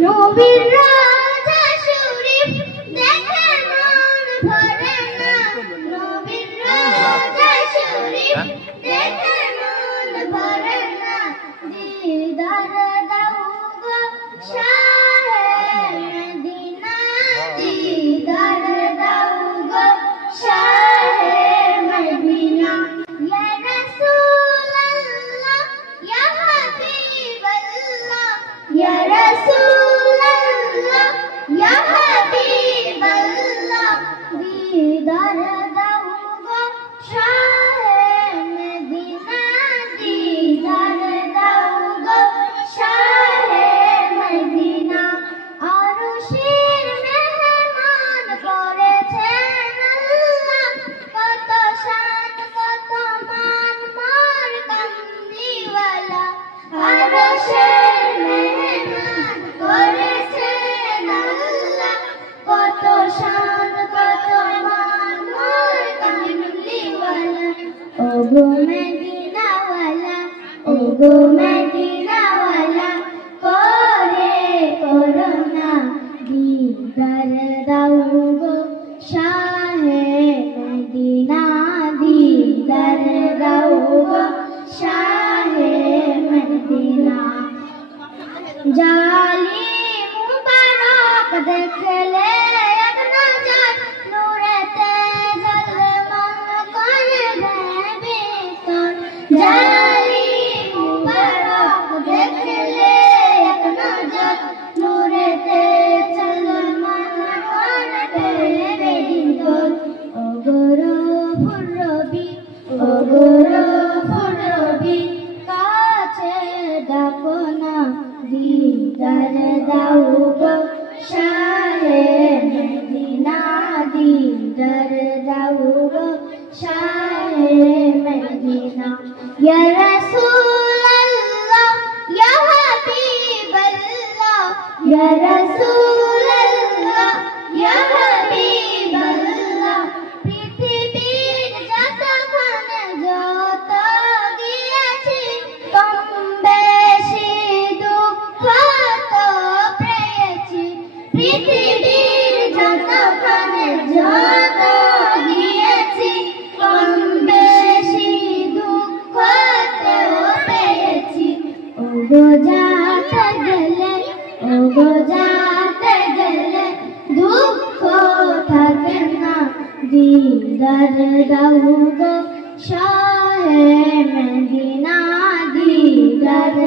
নবীর রওজা শরীফ দেখে মন ভরে না, নবীর রওজা শরীফ দেখে মন ভরে না, দিদার দাও গো শাহে মদিনা, দিদার দাও গো শাহে মদিনা। ইয়া রাসূলুল্লাহ ইয়া হাবিবাল্লাহ, ইয়া রাসূলুল্লাহ ইয়া হাবিবাল্লাহ, দিদার দাও গো শাহে মদিনা, দিদার দাও গো শাহে মদিনা। আরশের মেহমান করেছেন আল্লাহ, কত শান কত মান মোর কামলিওয়ালা। আরশের মেহমান করেছেন আল্লাহ, কত শান কত মান মোর কামলিওয়ালা। ওগো মদিনাওয়ালা, ওগো মদিনাওয়ালা, করে করুণা দিদার দাও গো শাহে মদিনা, দিদার দাও গো শাহে মদিনা। জালিম মুবারক দেখলে এক নজর, নূরেতে জলমল করে দেয় ভিতর। জালিম মুবারক দেখলে এক নজর, নূরেতে জলমল করে দেয় ভিতর। ওগো রূহুর রবি, ওগো রূহুর রবি, কাছে ডাকো না, দিদার দাও গো শাহে মদিনা, দিদার দাও গো শাহে মদিনা। ইয়া রাসূলুল্লাহ ইয়া হাবিবাল্লাহ, ইয়া রাসূলুল্লাহ ইয়া হাবিবাল্লাহ, পৃথিবীর যতখানে যত গিয়েছি, কম বেশি দুঃখ তো পেয়েছি। পৃথিবীর যতখানে যত গিয়েছি, কম বেশি দুঃখ তো পেয়েছি। ওগো যাতে গেলে, ওগো যাতে গেলে দুঃখ থাকে না, দিদার দাও গো শাহে মদিনা, দিদার